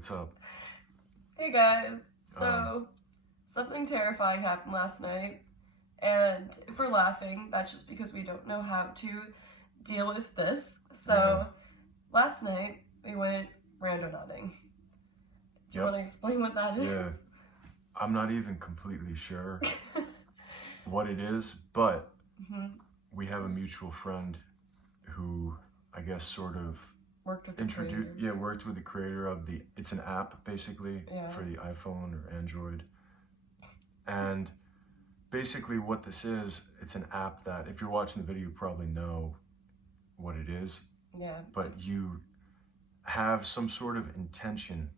what's up? Hey guys. So, something terrifying happened last night, and if we're laughing, that's just because we don't know how to deal with this. So, last night we went randonauting. Do you want to explain what that is? Yeah. I'm not even completely sure what it is, but we have a mutual friend who I guess sort of worked with the creator of it's an app basically for the iPhone or Android. And basically what this is, it's an app that if you're watching the video you probably know what it is. Yeah. But you have some sort of intention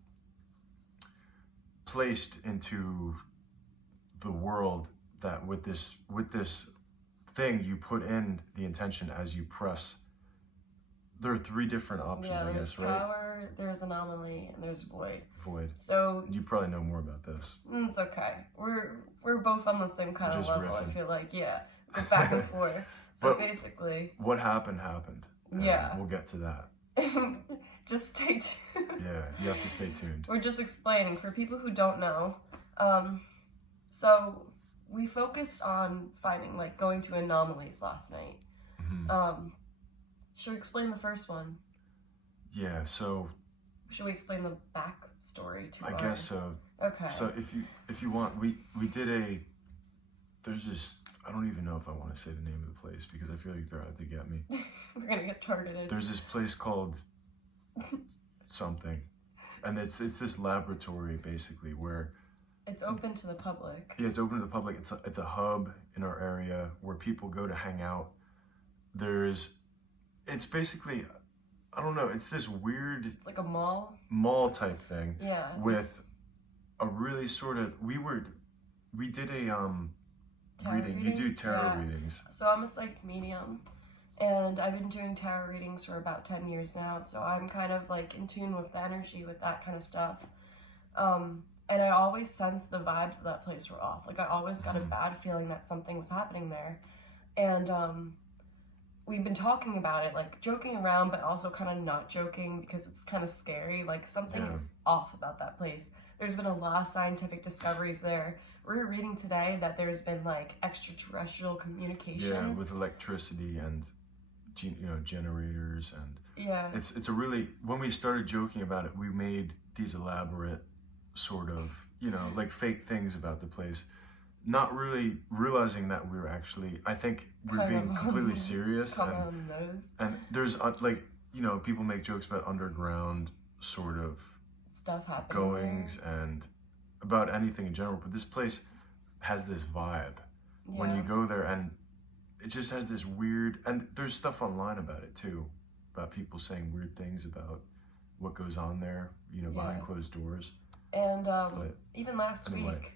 placed into the world that with this thing you put in the intention as you press. There are three different options, I guess, right? There's power, there's anomaly, and there's void. So you probably know more about this. It's okay. We're both on the same kind of level. Riffing. I feel like go back and forth. So basically, what happened. Yeah. We'll get to that. Just stay tuned. Yeah, you have to stay tuned. We're just explaining for people who don't know. So we focused on going to anomalies last night. Should we explain the first one? Yeah, so... Should we explain the backstory to I guess so. Okay. So if you want, we did there's this, I don't even know if I want to say the name of the place because I feel like they're out to get me. We're gonna get targeted. There's this place called something, and it's this laboratory basically where... It's open to the public. Yeah, it's open to the public. It's a hub in our area where people go to hang out. It's basically, I don't know, it's this weird... It's like a mall? Mall type thing. Yeah. With a really sort of, we did a reading. You do tarot readings. So I'm a psychic medium, and I've been doing tarot readings for about 10 years now, so I'm kind of in tune with the energy, with that kind of stuff. And I always sensed the vibes of that place were off. I always got a bad feeling that something was happening there. And we've been talking about it, joking around, but also kind of not joking because it's kind of scary. Something is off about that place. There's been a lot of scientific discoveries there. We were reading today that there's been extraterrestrial communication. Yeah, with electricity and generators and it's a really, when we started joking about it, we made these elaborate sort of fake things about the place, not really realizing that we were actually, I think we're being completely serious. And there's people make jokes about underground sort of stuff happening goings and about anything in general, but this place has this vibe when you go there, and it just has this weird, and there's stuff online about it too, about people saying weird things about what goes on there, behind closed doors. And even last week,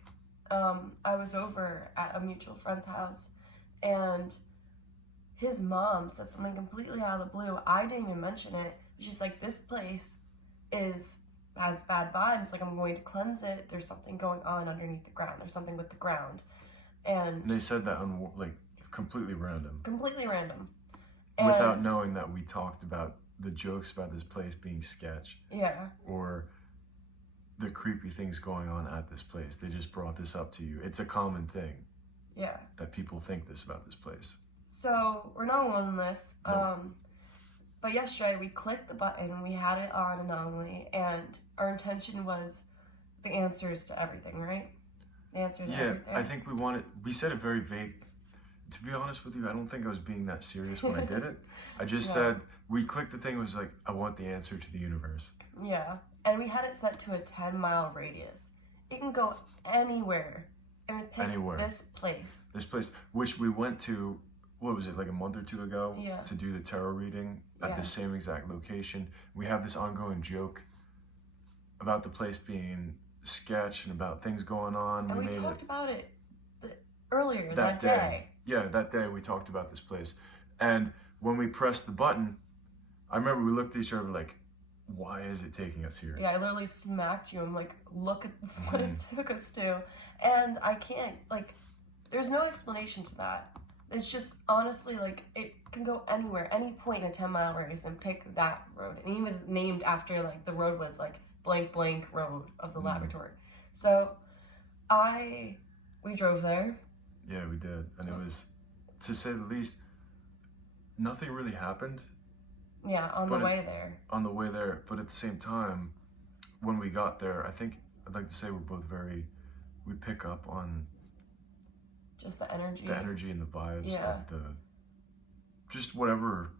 I was over at a mutual friend's house, and his mom said something completely out of the blue. I didn't even mention it. She's like, this place has bad vibes. I'm going to cleanse it. There's something going on underneath the ground. There's something with the ground. And they said that on completely random. Completely random. Without knowing that we talked about the jokes about this place being sketch. Yeah. Or the creepy things going on at this place. They just brought this up to you. It's a common thing. Yeah. That people think this about this place. So we're not alone in this. No. But yesterday we clicked the button, we had it on anomaly, and our intention was the answers to everything, right? The answer to everything. I think we said it very vague. To be honest with you, I don't think I was being that serious when I did it. I just said, we clicked the thing, it was I want the answer to the universe. Yeah, and we had it set to a 10-mile radius. It can go anywhere, and it picked this place. This place, which we went to, what was it, a month or two ago? Yeah. To do the tarot reading at the same exact location. We have this ongoing joke about the place being sketch and about things going on. And we talked about it earlier that day. Yeah, that day we talked about this place. And when we pressed the button, I remember we looked at each other why is it taking us here? Yeah, I literally smacked you. I'm look at what it took us to. And I can't, there's no explanation to that. It's just, honestly, it can go anywhere, any point in a 10-mile radius and pick that road. And he was named after, the road was, blank blank road of the Mm. laboratory. So we drove there. Yeah, we did. And it was, to say the least, nothing really happened Yeah, on the way there. on the way there. But at the same time, when we got there, I think I'd like to say we're both we pick up on Just the energy. the energy and the vibes Yeah. of just whatever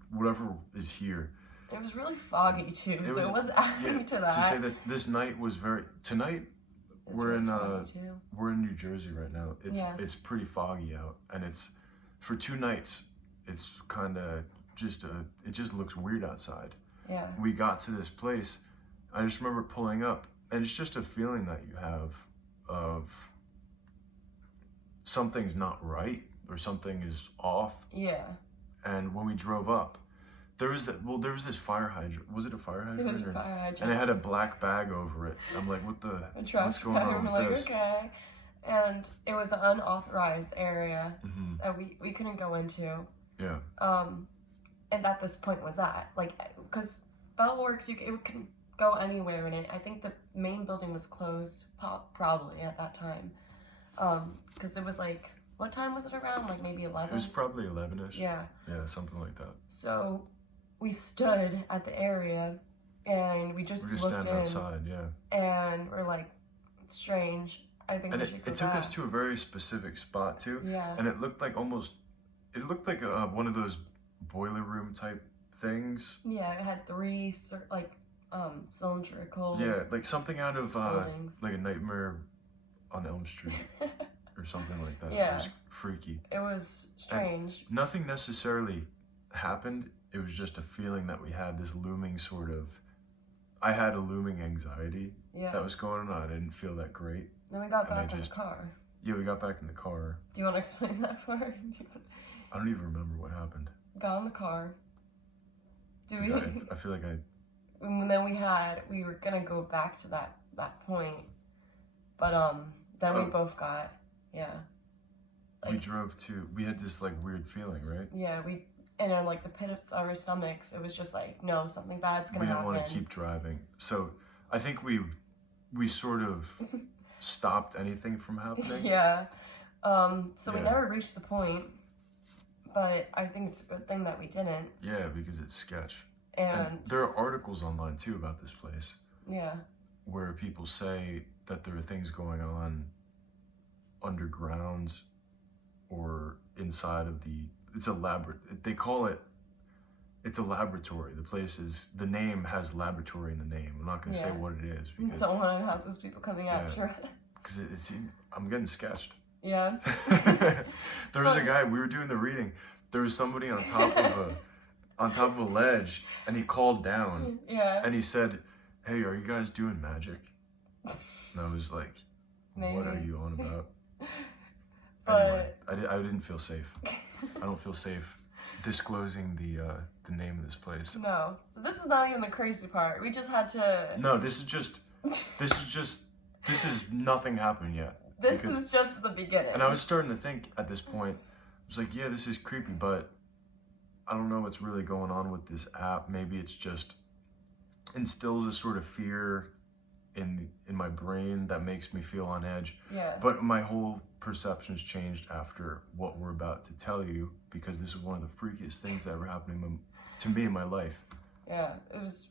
is here. It was really foggy too, so was- it was adding to that. To say this night was tonight It's we're really in foggy, too. we're in New Jersey right now. It's Yeah. pretty foggy out, and it's for 2 nights. It's kind of it just looks weird outside. Yeah. We got to this place. I just remember pulling up, and it's just a feeling that you have of something's not right or something is off. Yeah. And when we drove up, there was this fire hydrant. Was it a fire hydrant? It was a or- fire hydrant. And it had a black bag over it. I'm like, a what's trash going bag. on I'm with like, this? okay. And it was an unauthorized area Hmm. that we couldn't go into. Yeah. And at this point was that, like, because Bellworks, it couldn't go anywhere in it. I think the main building was closed probably at that time. Because it was like, what time was it around? Like maybe 11? It was probably 11ish. Yeah. Yeah, something like that. So we stood at the area and we just We're just looked standing in outside, yeah. and we're like, it's strange. I think And we should go it took back. us to a very specific spot too. Yeah. And it looked like one of those boiler room type things. Yeah, it had 3 cylindrical Yeah, like something out of buildings. like A Nightmare on Elm Street or something like that. Yeah. It was freaky. It was strange. Nothing necessarily happened. It was just a feeling that we had this looming I had a looming anxiety Yeah. that was going on. I didn't feel that great. Then we got and I back in the just- car. Yeah, we got back in the car. Do you want to explain that part? I don't even remember what happened. Got in the car. Do 'Cause we? I feel like And then we were gonna go back to that point, but then we Oh. both got we had this like weird feeling, right? and in like the pit of our stomachs, it was just like, no, something bad's gonna We didn't happen. want to keep driving. So I think we sort of stopped anything from happening. Yeah. So we Yeah. never reached the point, but I think it's a good thing that we didn't. Yeah, because it's sketch. And there are articles online too about this place yeah, where people say that there are things going on underground or inside of it's a they call it's a laboratory. The name has laboratory in the name. I'm not going to say Yeah. what it is because don't want to have those people coming after us. I'm getting sketched. Yeah. There was a guy, we were doing the reading, there was somebody on top of a ledge, and he called down Yeah. and he said, "Hey, are you guys doing magic?" And I was like, "What are Maybe. you on about?" But Anyway, I didn't feel safe. I don't feel safe disclosing the name of this place. no, this is not even the crazy part. We just had to. No, this is nothing happened yet. This because- is just the beginning. And I was starting to think at this point, I was like, yeah, this is creepy, but I don't know what's really going on with this app. Maybe it's just instills a sort of fear in my brain that makes me feel on edge. Yeah. But my whole perception's changed after what we're about to tell you, because this is one of the freakiest things that ever happened to me in my life. Yeah, it was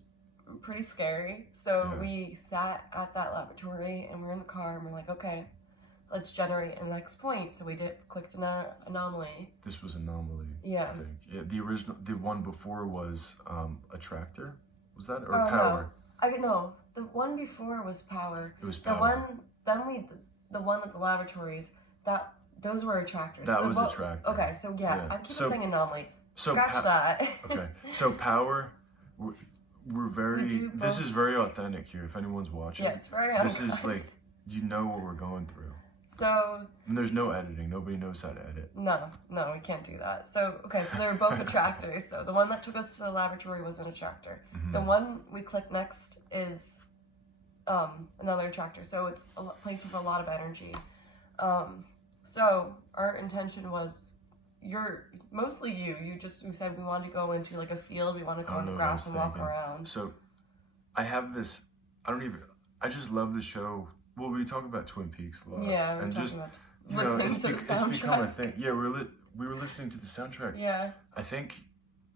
pretty scary. So Yeah. we sat at that laboratory and we're in the car and we're like, okay, let's generate a next point. So we clicked an anomaly. This was anomaly. Yeah. I think. Yeah. The one before was a tractor. Was that or Oh, no. power? No, the one before was power. It was The power. the one at the laboratories, those were attractors. That So was the a tractor. Okay, so yeah, Yeah. I keep So- saying anomaly. So Scratch that. Okay, so power, we're very, We do this both. is very authentic here. If anyone's watching, Yeah, it's very this is like, you know what we're going through. So And there's no editing. Nobody knows how to edit. no, we can't do that. So okay, so they were both attractors. So the one that took us to the laboratory was an attractor. Mhm. The one we click next is another attractor. So it's a place with a lot of energy. So our intention was, mostly you said we wanted to go into like a field. We want to I go don't in the know what I grass was and walk thinking. around. So I have this, I don't even, I just love the show. Well, we talk about Twin Peaks a lot. Yeah, we're and talking just, about you know, listening to the it's become a soundtrack. thing. Yeah, we were listening to the soundtrack. Yeah, I think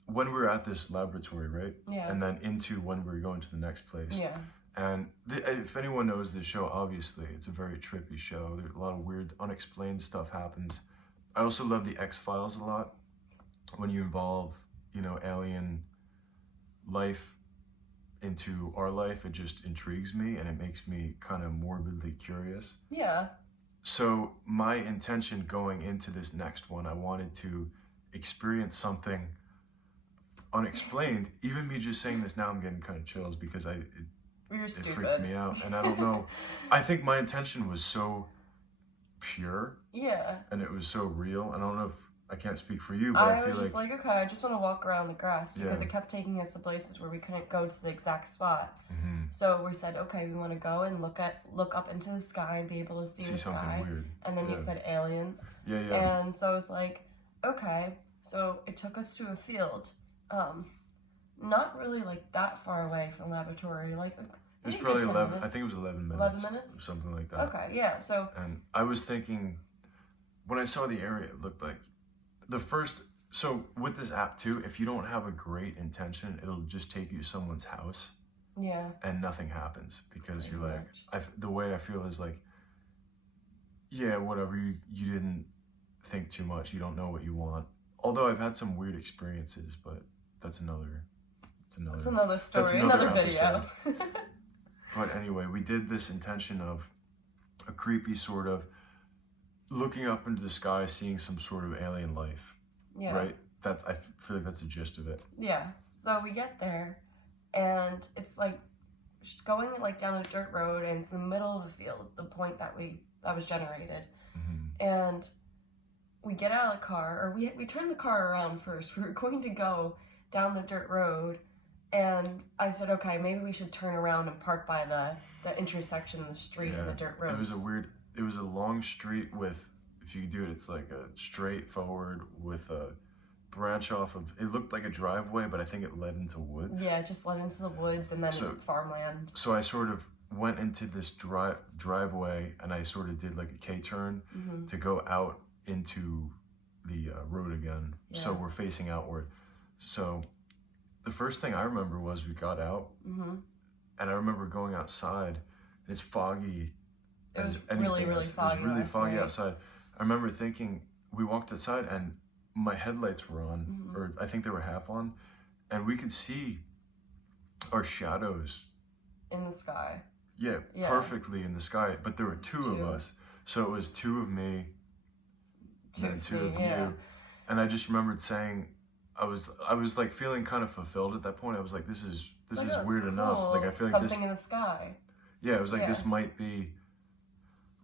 when we were at this laboratory, right? yeah, And then into when we were going to the next place. yeah, And if anyone knows this show, obviously, it's a very trippy show. There's a lot of weird, unexplained stuff happens. I also love the X-Files a lot. When you involve, you know, alien life into our life, it just intrigues me and it makes me kind of morbidly curious. yeah. So my intention going into this next one, I wanted to experience something unexplained. Even me just saying this now, I'm getting kind of chills because You're it stupid. freaked me out. And I don't know, I think my intention was so pure Yeah. and it was so real. And I don't know if, I can't speak for you, but I I was feel just like, okay, I just want to walk around the grass because Yeah. it kept taking us to places where we couldn't go to the exact spot. Mhm. So we said, okay, we want to go and look up into the sky and be able to see the something sky. weird. And then Yeah. you said aliens. Yeah, yeah. And so I was like, okay. So it took us to a field, not really like that far away from the laboratory, like It was maybe probably 10 11, minutes. I think it was 11 minutes. 11 minutes? Or something like that. Okay, yeah. So And I was thinking, when I saw the area, it looked like so with this app too, if you don't have a great intention, it'll just take you to someone's house yeah, and nothing happens because pretty you're like, much. the way I feel is like, yeah, whatever, you didn't think too much, you don't know what you want. Although I've had some weird experiences, but that's another story, another another video. But anyway, we did this intention of a creepy sort of looking up into the sky, seeing some sort of alien life. Yeah. Right? I feel like that's the gist of it. Yeah. So we get there, and it's like going like down a dirt road, and it's in the middle of a field. The point that was generated, Mm-hmm. and we get out of the car, or we turned the car around first. We were going to go down the dirt road, and I said, okay, maybe we should turn around and park by the intersection of the street and the dirt road. It was a long street with, if you do it, it's like a straight forward with a branch off of, it looked like a driveway, but I think it led into woods. Yeah, it just led into the woods and then farmland. So I sort of went into this driveway and I sort of did like a K-turn Mm-hmm. to go out into the road again. Yeah. So we're facing outward. So the first thing I remember was we got out, Mm-hmm. and I remember going outside. It's foggy. It was as anything really, really else. foggy. It was really last foggy night. outside. I remember thinking, we walked outside and my headlights were on, Mhm. or I think they were half on, and we could see our shadows. In the sky. Yeah, Yeah. perfectly in the sky. But there were two of us. So it was two of me, and then two of yeah. you. And I just remembered saying, I was like feeling kind of fulfilled at that point. I was like, this is It's like, oh, weird it's enough. cool. Like I feel like something in the sky. Yeah, it was like Yeah. this might be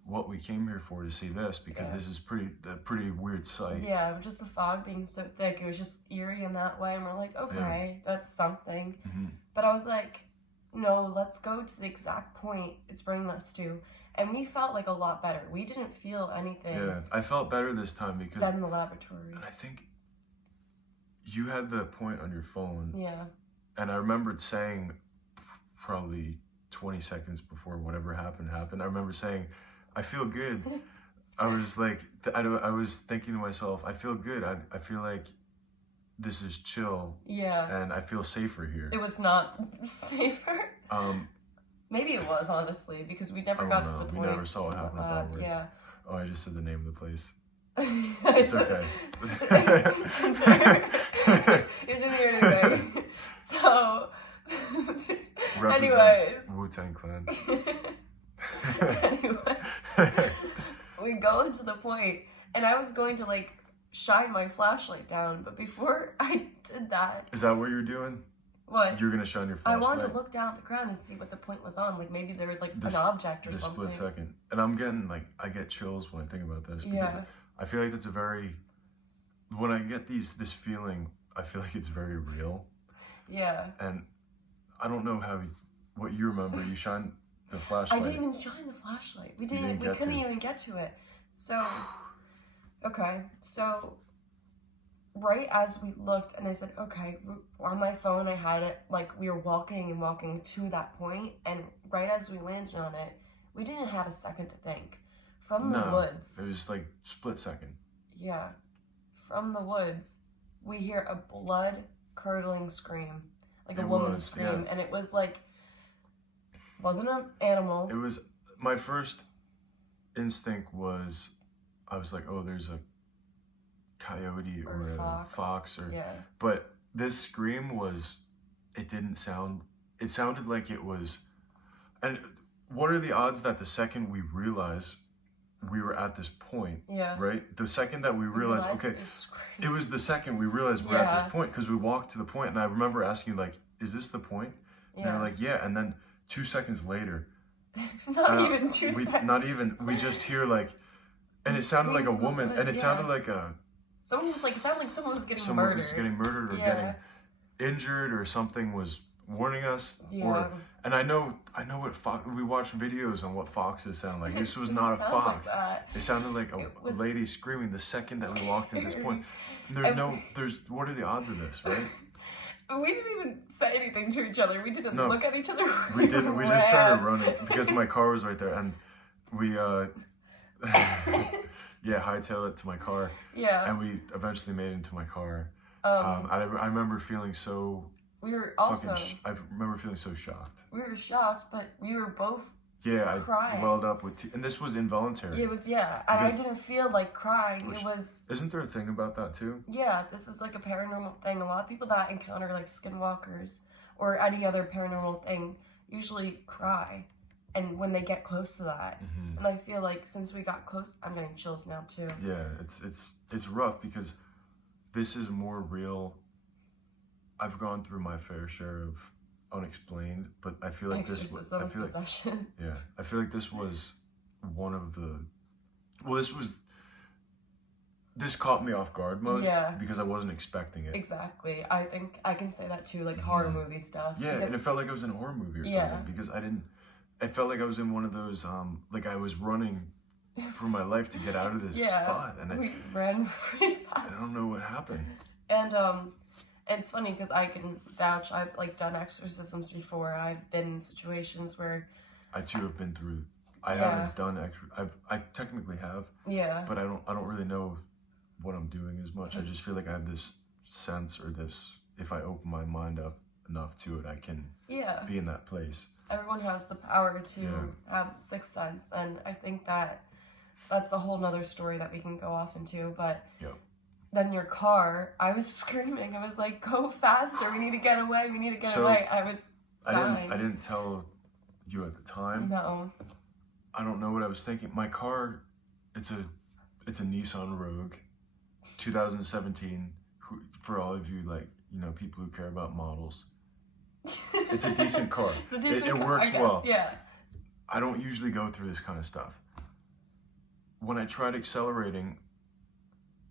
what we came here for, to see this, because Yeah. this is a pretty weird sight. Yeah, just the fog being so thick, it was just eerie in that way, and we're like, okay, that's something. Mm-hmm. But I was like, no, let's go to the exact point it's bringing us to. And we felt like a lot better. We didn't feel anything Yeah, I felt better this time because, than the laboratory. and I think you had the point on your phone, Yeah. and I remembered saying probably 20 seconds before whatever happened. I remember saying, I feel good. I was like, I was thinking to myself, I feel good. I feel like this is chill, Yeah. and I feel safer here. It was not safer. Maybe it was, honestly, because we never I got don't to know. the We point. never saw what happened afterwards. Yeah. Oh, I just said the name of the place. It's okay. You didn't hear anything. So, Represent anyways. Wu-Tang Clan. Anyways, we go into the point, and I was going to like shine my flashlight down, but before I did that, Is that what you're doing? what? You're gonna shine your I flashlight? wanted to look down at the ground and see what the point was on. Like maybe there was like an object or this something. split second. And I'm getting like, I get chills when I think about this, because Yeah. I feel like that's when I get this feeling, I feel like it's very real. Yeah. And I don't know what you remember. You shine the flashlight. I didn't even shine the flashlight. We didn't get couldn't to. even get to it. So, okay. So right as we looked, and I said, okay, on my phone, I had it, like, we were walking and walking to that point, and right as we landed on it, we didn't have a second to think. From the woods. It was like split second. Yeah. From the woods, we hear a blood-curdling scream. Like a woman's scream. Yeah. And it was like, wasn't an animal. It was, my first instinct was, I was like, oh, there's a coyote or a fox or, yeah. But this scream was, it didn't sound, it sounded like it was, and what are the odds that the second we realize we were at this point, yeah, right? The second that we realized, okay, it was the second we realized we're at this point, because we walked to the point, and I remember asking you, like, is this the point? And they're like, yeah, and then 2 seconds later, not even 2 seconds. Not even, we just hear like, and it sounded like a woman, and it sounded like a, someone was like, it sounded like someone was getting murdered. Someone was getting murdered or getting injured, or something was warning us, or, and I know what fox, we watched videos on what foxes sound like. This was not a fox. Like it sounded like a lady screaming the second that we walked at this point. What are the odds of this, right? We didn't even say anything to each other. We didn't look at each other. We didn't. We just started running because my car was right there, and we hightailed it to my car. Yeah. And we eventually made it into my car. I remember feeling so. We were also. I remember feeling so shocked. We were shocked, but we were both. Yeah, crying. I welled up with and this was involuntary. It was, and I didn't feel like crying. It was. Isn't there a thing about that too? Yeah, this is like a paranormal thing. A lot of people that encounter like skinwalkers or any other paranormal thing usually cry, and when they get close to that, and I feel like since we got close, I'm getting chills now too. Yeah, it's rough because this is more real. I've gone through my fair share of Unexplained, but I feel like this was one of the, this caught me off guard most, because I wasn't expecting it. Exactly. I think I can say that too, like horror movie stuff. Yeah, and it felt like I was in a horror movie or something, because it felt like I was in one of those, like I was running for my life to get out of this spot, and we ran pretty fast. I don't know what happened. And it's funny because I can vouch. I've like done exorcisms before. I've been in situations where I too have been through. I haven't done I technically have. Yeah. But I don't really know what I'm doing as much. I just feel like I have this sense, or this, if I open my mind up enough to it, I can be in that place. Everyone has the power to have sixth sense, and I think that's a whole nother story that we can go off into. But then your car, I was screaming. I was like, go faster. We need to get away. We need to get away. I was dying. I didn't tell you at the time. No. I don't know what I was thinking. My car, it's a Nissan Rogue, 2017. For all of you, like, you know, people who care about models. It's a decent car. It works well. Yeah. I don't usually go through this kind of stuff. When I tried accelerating,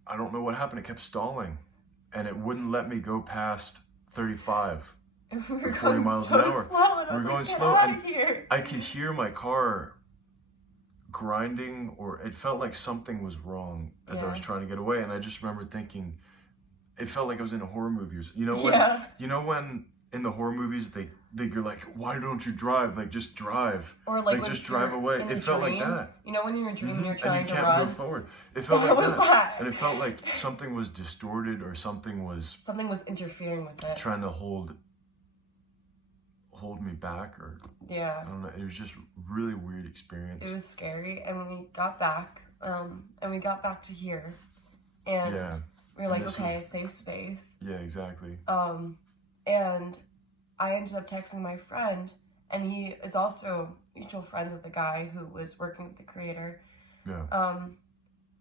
I don't know what happened. It kept stalling, and it wouldn't let me go past 35 or 40 miles an hour. We were going slow, and I could hear my car grinding, or it felt like something was wrong as I was trying to get away. And I just remember thinking, it felt like I was in a horror movie. You know when in the horror movies you're like, why don't you drive? Like, just drive. Or like just drive away. It felt like that. You know when you're in a dream and you're trying and you to can't run? go forward. It felt like that. And it felt like something was distorted, or something was interfering with it. Trying to hold me back, or I don't know. It was just really weird experience. It was scary, and we got back, to here, and we were like, okay, safe space. Yeah, exactly. And I ended up texting my friend, and he is also mutual friends with the guy who was working with the creator. Yeah.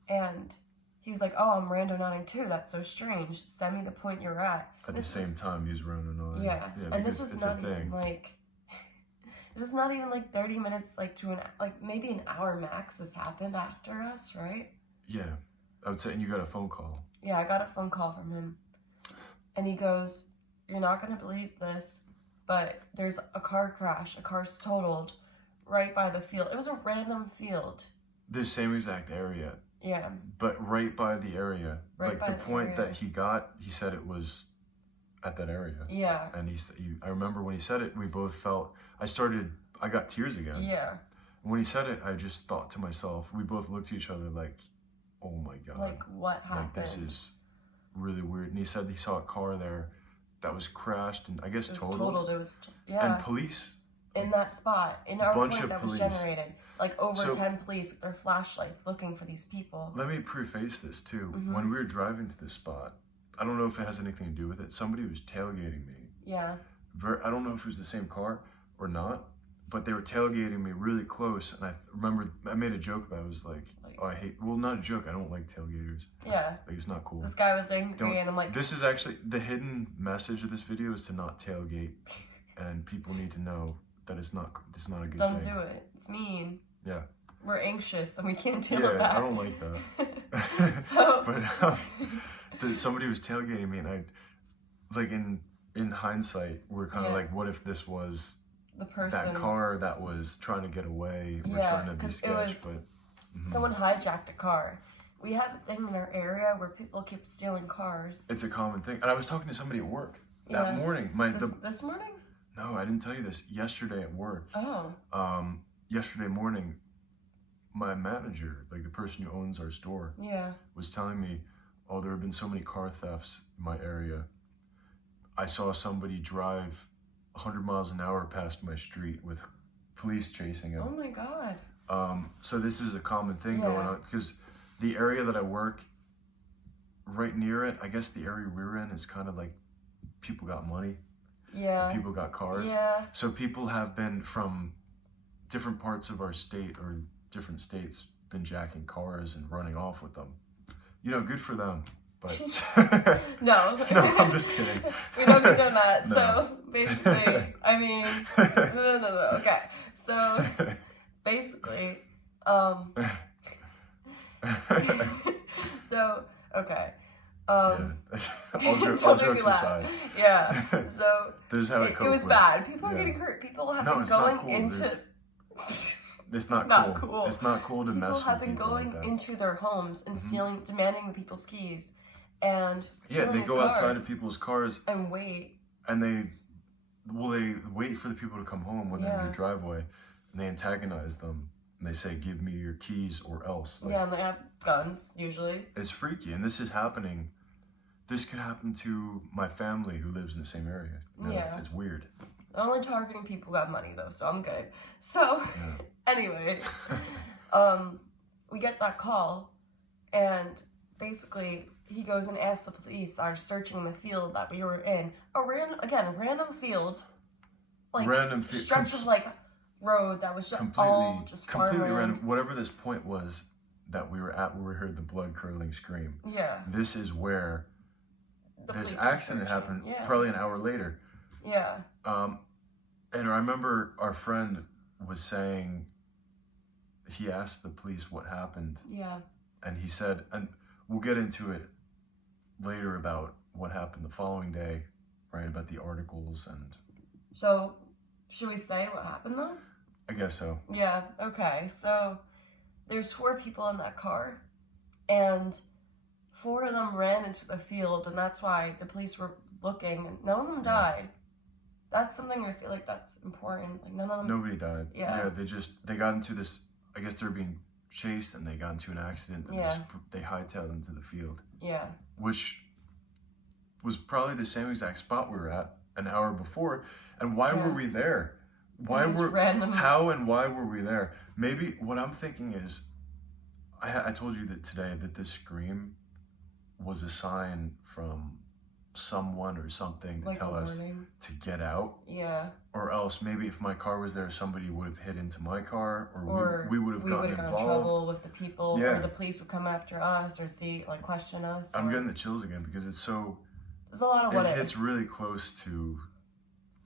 And he was like, oh, I'm Randonautica too. That's so strange. Send me the point you're at. At the same time, he was Randonautica. Yeah. And this was not even like, it was not even like 30 minutes, like maybe an hour max has happened after us, right? Yeah. I would say, and you got a phone call. Yeah, I got a phone call from him. And he goes, you're not going to believe this, but there's a car crash. A car's totaled right by the field. It was a random field. The same exact area. Yeah. But right by the area. Right like by the the point area. that he got, he said it was at that area. Yeah. And I remember when he said it, we both felt, I got tears again. Yeah. When he said it, I just thought to myself, we both looked at each other like, oh my God. Like, what happened? Like, this is really weird. And he said he saw a car there that was crashed and I guess totaled. It was, yeah. And police. In that spot, in our bunch point of that police. was generated. Like, over So- 10 police with their flashlights looking for these people. Let me preface this too. Mhm. When we were driving to this spot, I don't know if it has anything to do with it. Somebody was tailgating me. Yeah. I don't know if it was the same car or not, but they were tailgating me really close. And I remember I made a joke about it. I was like, oh, not a joke. I don't like tailgaters. Yeah. Like, it's not cool. This guy was angry, and I'm like, This is actually, the hidden message of this video is to not tailgate. And people need to know that it's not a good don't thing. do it. It's mean. Yeah. We're anxious, and we can't deal with that. I don't like that. So. But somebody was tailgating me, and I, like, in hindsight, we're kind of like, what if this was the person, that car that was trying to get away, or trying to be sketch, but someone hijacked a car. We have a thing in our area where people keep stealing cars. It's a common thing. And I was talking to somebody at work that morning. This morning? No, I didn't tell you this. Yesterday at work. Oh. Yesterday morning, my manager, like the person who owns our store, was telling me, oh, there have been so many car thefts in my area. I saw somebody drive 100 miles an hour past my street with police chasing him. Oh my God. So this is a common thing going on, because the area that I work, right near it, I guess the area we're in is kind of like people got money. Yeah. People got cars. Yeah. So people have been from different parts of our state or different states been jacking cars and running off with them. You know, good for them. But no, I'm just kidding. We don't condone that. No. So basically, I mean, no. Okay, so basically, so okay. All jokes aside. Yeah. So this is how it was bad. People are getting hurt. People have been going into. It's not cool. It's not cool to mess with people. People have been going into their homes and stealing, demanding the people's keys, and they go outside of people's cars and wait. And they wait for the people to come home when they're in your driveway, and they antagonize them. And they say, "Give me your keys, or else." Like, and they have guns usually. It's freaky, and this is happening. This could happen to my family who lives in the same area. You know, it's weird. I'm only targeting people who have money though, so I'm good. So, anyway, we get that call, and basically he goes and asks the police that are searching the field that we were in. A random field, like stretch of like road that was just just completely farmland. random. Whatever this point was that we were at, where we heard the blood curdling scream. Yeah. This is where this accident happened. Yeah. Probably an hour later. Yeah. And I remember our friend was saying, he asked the police what happened. Yeah. And he said, and we'll get into it later about what happened the following day, right? About the articles and. So, should we say what happened though? I guess so. Yeah, okay. So, there's 4 people in that car, and 4 of them ran into the field, and that's why the police were looking, and none of them died. That's something I feel like that's important. Like, none of them... Nobody died. Yeah. They got into this, I guess they were being chased, and they got into an accident, and they hightailed into the field. Yeah. Which was probably the same exact spot we were at an hour before. And why were we there? How and why were we there? Maybe what I'm thinking is, I told you that today that this scream was a sign from someone or something to tell us to get out. Yeah. Or else maybe if my car was there, somebody would have hit into my car, or we would have gotten involved. In trouble with the people, or the police would come after us, or question us. I'm getting the chills again because it's so. There's a lot of what ifs. It hits really close to.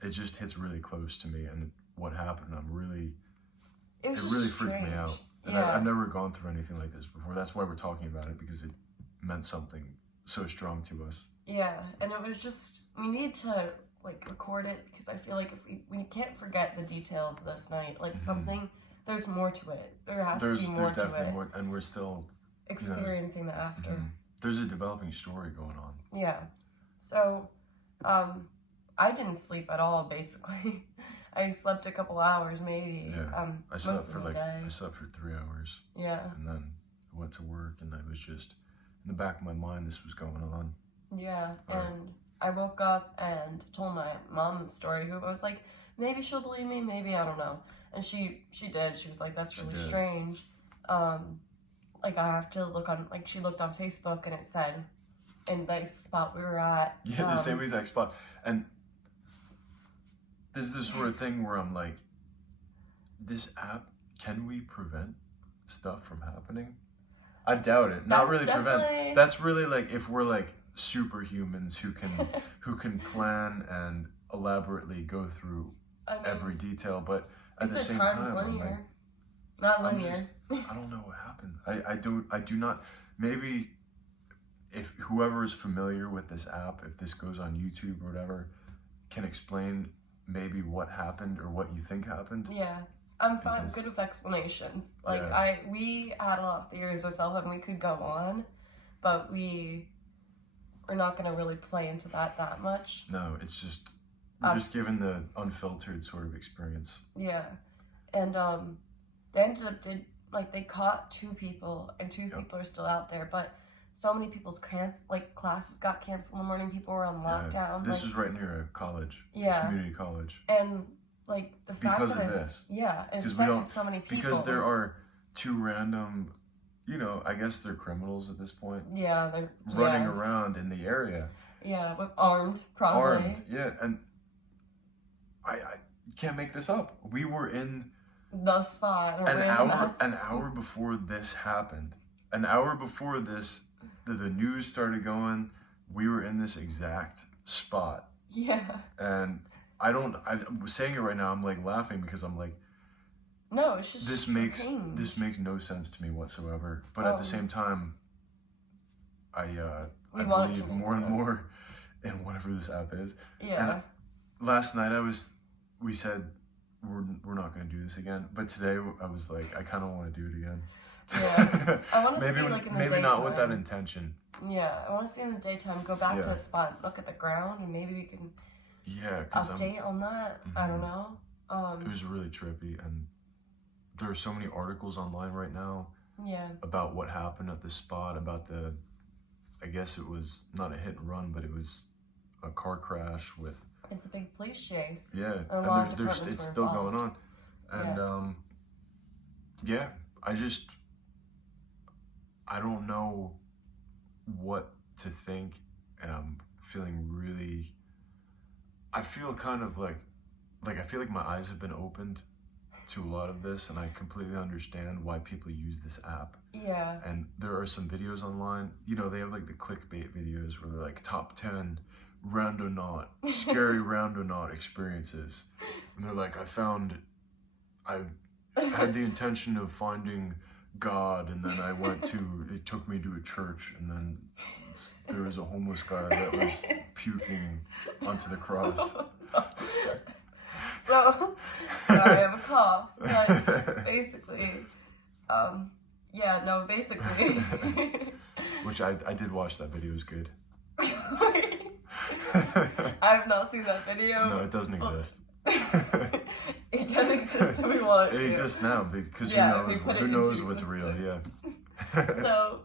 It just hits really close to me, and what happened. It really freaked me out. And I've never gone through anything like this before. That's why we're talking about it, because it meant something so strong to us. Yeah, and it was just, we need to record it, because I feel like if we can't forget the details of this night. Like something, there's more to it. There has to be more to it. There's definitely more, and we're still experiencing the after. Mm-hmm. There's a developing story going on. Yeah. So, I didn't sleep at all, basically. I slept a couple hours, maybe. Yeah. I most slept of for the day. I slept for 3 hours. Yeah. And then I went to work, and I was just in the back of my mind, this was going on. Yeah. And I woke up and told my mom the story, who was like, maybe she'll believe me, maybe, I don't know. And she did. She was like, that's really strange. Like, I have to look on, like, she looked on Facebook, and it said, in the spot we were at. Yeah, the same exact spot. And this is the sort of thing where I'm like, this app, can we prevent stuff from happening? I doubt it. Not really prevent. That's really like if we're like superhumans who can plan and elaborately go through every detail, but at the same time, I'm like, not linear. I don't know what happened. I do not. Maybe if whoever is familiar with this app, if this goes on YouTube or whatever, can explain maybe what happened or what you think happened. Yeah. I'm fine, good with explanations. Like, we had a lot of theories ourselves, and we could go on, but we're not going to really play into that much. No, it's just, we're just given the unfiltered sort of experience. Yeah. And, they ended up, they caught 2 people, and 2 people are still out there, but so many people's classes got canceled in the morning, people were on lockdown. This was right near a college. Yeah. Community college. And, like, the fact because that of this. Yeah, it affected so many people. Because there are 2 random, I guess they're criminals at this point. Yeah, they're running around in the area. Yeah, with armed, probably. Armed, yeah, and I can't make this up. We were in the spot an hour before this happened. An hour before this, the news started going. We were in this exact spot. Yeah. And I'm saying it right now, I'm like laughing because I'm like, no, it's just this makes no sense to me whatsoever. But at the same time, I believe more and more in whatever this app is. Yeah. And last night we said we're not going to do this again. But today I was like, I kind of want to do it again. Yeah. I want to see in the maybe daytime. Not with that intention. Yeah, I want to see in the daytime. Go back to the spot, look at the ground, and maybe we can. Yeah, update on that. I don't know. It was really trippy, and there are so many articles online right now. Yeah. About what happened at this spot, about I guess it was not a hit and run, but it was a car crash with. It's a big police chase. Yeah, and it's still going on, and I don't know what to think, and I'm feeling really. I feel kind of like I feel like my eyes have been opened to a lot of this, and I completely understand why people use this app. Yeah. And there are some videos online, they have like the clickbait videos where they're like top 10 scary randonaut experiences. And they're like, I had the intention of finding God, and then it took me to a church, and then there was a homeless guy that was puking onto the cross. So I have a cough, but basically, basically. Which I did watch that video, it was good. I have not seen that video. No, it doesn't exist. It can exist if we want it to. It exists now because who knows what's real, yeah. So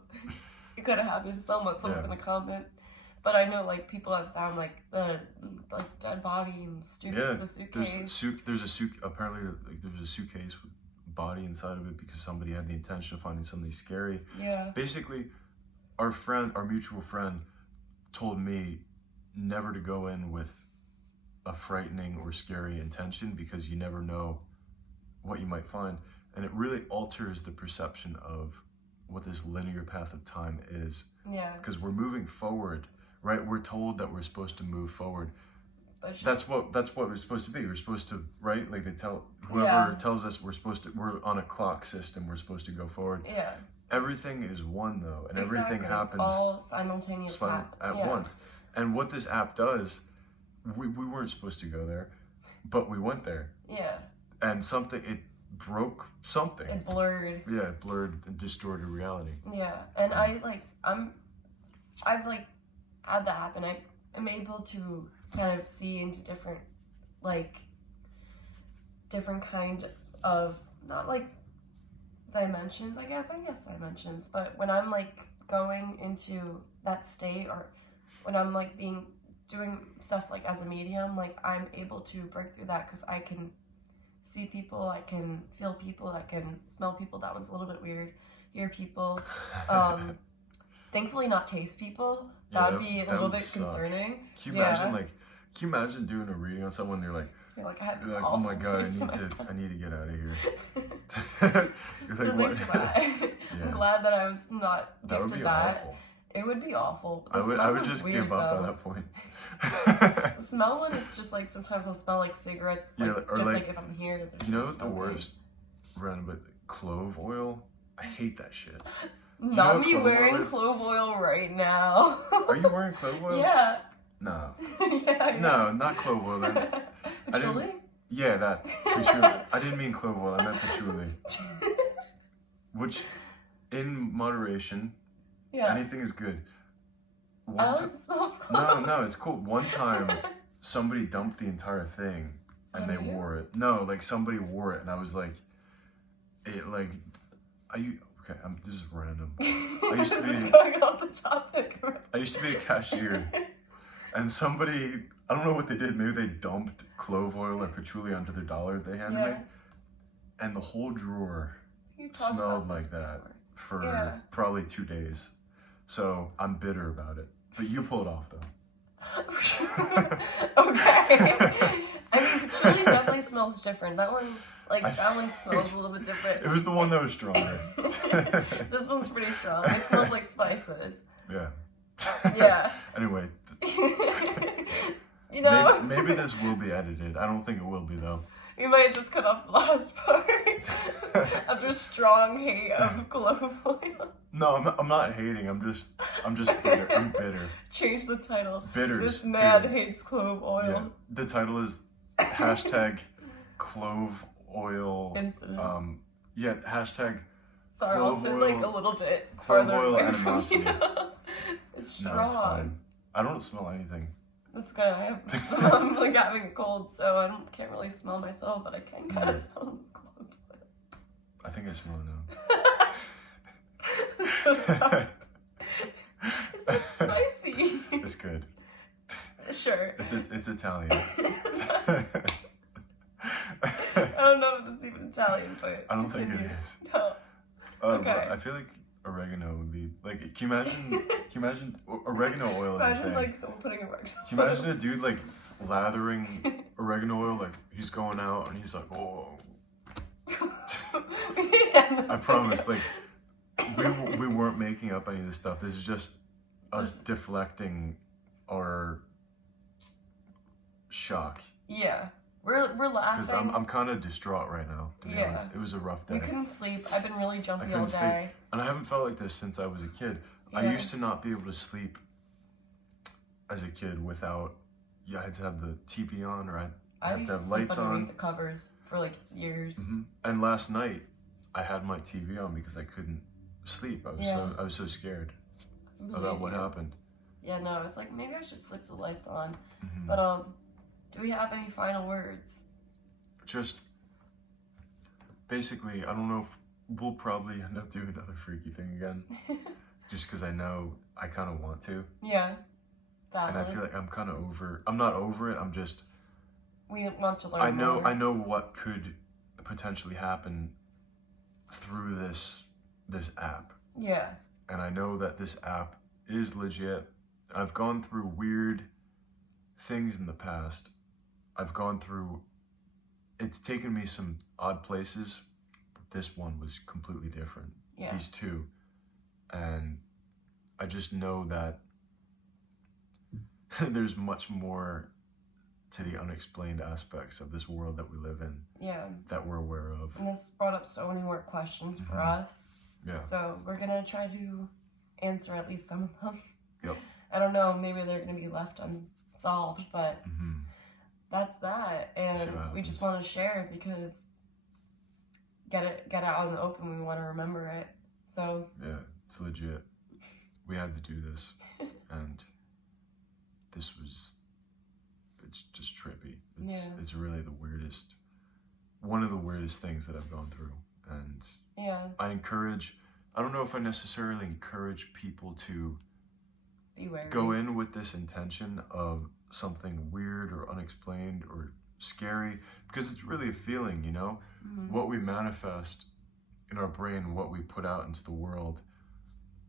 it could have happened to someone's gonna comment. But I know people have found the dead body and the suitcase. Apparently there's a suitcase with body inside of it because somebody had the intention of finding something scary. Yeah. Basically, our mutual friend told me never to go in with a frightening or scary intention because you never know what you might find, and it really alters the perception of what this linear path of time is. Yeah. Because we're moving forward, right? We're told that we're supposed to move forward. But that's what we're supposed to be. We're supposed to, right? Like they tell whoever tells us we're on a clock system. We're supposed to go forward. Yeah. Everything is one though, and everything happens all simultaneous at once. And what this app does, we weren't supposed to go there, but we went there. Yeah. And broke something. It blurred. Yeah, it blurred and distorted reality. Yeah, and I've like had that happen. I am able to kind of see into different kinds of, not like dimensions, I guess dimensions, but when I'm like going into that state, or when I'm like doing stuff like as a medium, like I'm able to break through that because I can see people, I can feel people, I can smell people. That one's a little bit weird. Hear people. Thankfully not taste people. That would be a little bit concerning. Can you imagine doing a reading on someone and you're like, I have this like, awful oh my god, taste I need to get out of here. You're so like, thanks for that. I'm glad that I was not that would gifted be that. awful. It would be awful. I would just weird, give up though. at that point. The smell one is just like, sometimes I'll smell like cigarettes, like, or just like if I'm here. You know the worst, random, but clove oil? I hate that shit. Not me wearing clove oil right now. Are you wearing clove oil? Yeah. No. Yeah. No, not clove oil then. Patchouli? Yeah, that. Patchouli. I didn't mean clove oil, I meant patchouli. Which, in moderation, anything is good. I don't smell cloves. No, it's cool. One time, somebody dumped the entire thing, and they wore it. No, like somebody wore it, and I was like, okay, this is random. I used to be going off the topic. I used to be a cashier, and somebody, I don't know what they did. Maybe they dumped clove oil or patchouli onto their dollar they handed me, and the whole drawer smelled like that for probably 2 days. So I'm bitter about it. But you pull it off though. Okay. I mean, patchouli definitely smells different. That one smells a little bit different. It was the one that was stronger. This one's pretty strong. It smells like spices. Yeah. Yeah. Anyway. You know? Maybe this will be edited. I don't think it will be though. We might just cut off the last part. After strong hate of clove oil. No, I'm not hating. I'm just bitter. I'm bitter. Change the title. Bitters. This man hates clove oil. Yeah. The title is #clove oil incident. Sorry, I'll sit like a little bit farther away from you. It's strong. No, it's fine. I don't smell anything. That's good. I'm like having a cold, so I can't really smell myself, but I can kind of smell clove oil. I think I smell it now. So sorry. It's so spicy. It's good. Sure. It's Italian. I don't know if it's even Italian, but I don't think it is. No. Okay. I feel like oregano would be like. Can you imagine oregano oil? Imagine like someone putting oregano. Can you imagine a dude like lathering oregano oil, like he's going out and he's like, oh. I promise, like we weren't making up any of this stuff. This is just us deflecting our shock. Yeah. We're laughing. Because I'm kind of distraught right now, to be honest. It was a rough day. We couldn't sleep. I've been really jumpy all day. And I haven't felt like this since I was a kid. Yeah. I used to not be able to sleep as a kid without, I had to have the TV on, or I had to have lights on. Underneath the covers for like years. Mm-hmm. And last night, I had my TV on because I couldn't sleep. I was so scared about what happened. Yeah, no, I was like, maybe I should slip the lights on. Mm-hmm. But do we have any final words? Just basically, I don't know if we'll probably end up doing another freaky thing again. Just because I know I kind of want to. Yeah. Valid. And I feel like I'm kind of I'm not over it, I'm just. We want to learn more. I know what could potentially happen through this app. Yeah. And I know that this app is legit. I've gone through weird things in the past. It's taken me some odd places, but this one was completely different. Yeah. These two. And I just know that there's much more to the unexplained aspects of this world that we live in. Yeah. That we're aware of. And this brought up so many more questions for us. Yeah. So we're going to try to answer at least some of them. Yep. I don't know, maybe they're going to be left unsolved, but that's that. And we just want to share because get it out in the open. We want to remember it. So yeah, it's legit. We had to do this, and it's just trippy. It's really one of the weirdest things that I've gone through, and yeah, I don't know if I necessarily encourage people to be wary. Go in with this intention of something weird or unexplained or scary, because it's really a feeling, you know? Mm-hmm. What we manifest in our brain, what we put out into the world.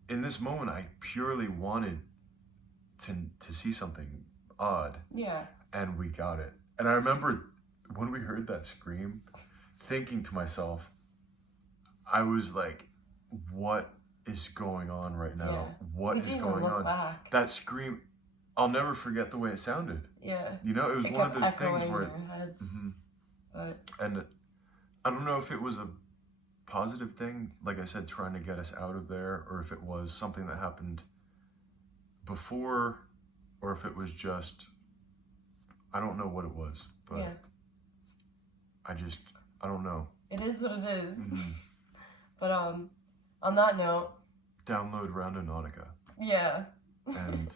In this moment, I purely wanted to see something odd. Yeah. And we got it. And I remember when we heard that scream, thinking to myself, I was like, what is going on right now? Yeah. What is going on? Back. That scream, I'll never forget the way it sounded. Yeah. You know, it was one of those things where in our heads. Mm-hmm. But and I don't know if it was a positive thing, like I said, trying to get us out of there, or if it was something that happened before, or if it was just, I don't know what it was, but yeah. I don't know. It is what it is. Mm-hmm. But on that note, download Randonautica. Yeah. And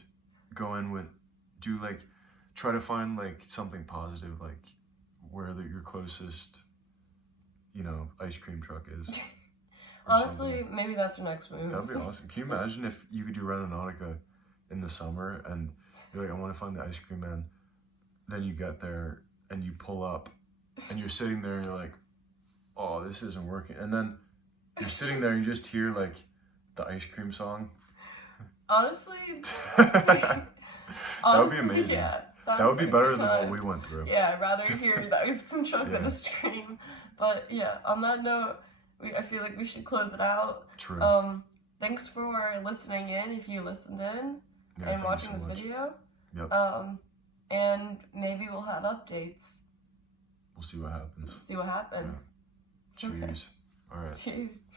go in with, try to find like something positive, like where your closest, ice cream truck is. Honestly, maybe that's our next move. That'd be awesome. Can you imagine if you could do Randonautica in the summer and you're like, I want to find the ice cream man. Then you get there and you pull up and you're sitting there and you're like, oh, this isn't working. And then you're sitting there and you just hear like the ice cream song. Honestly, that would be amazing. Yeah, that would be better than what we went through. Yeah, I'd rather hear the ice cream truck than a scream. But yeah, on that note, I feel like we should close it out. True. Thanks for listening in, if you listened in, yeah, and watching this video. Yep. And maybe we'll have updates. We'll see what happens. Yeah. Cheers. Okay. All right. Cheers.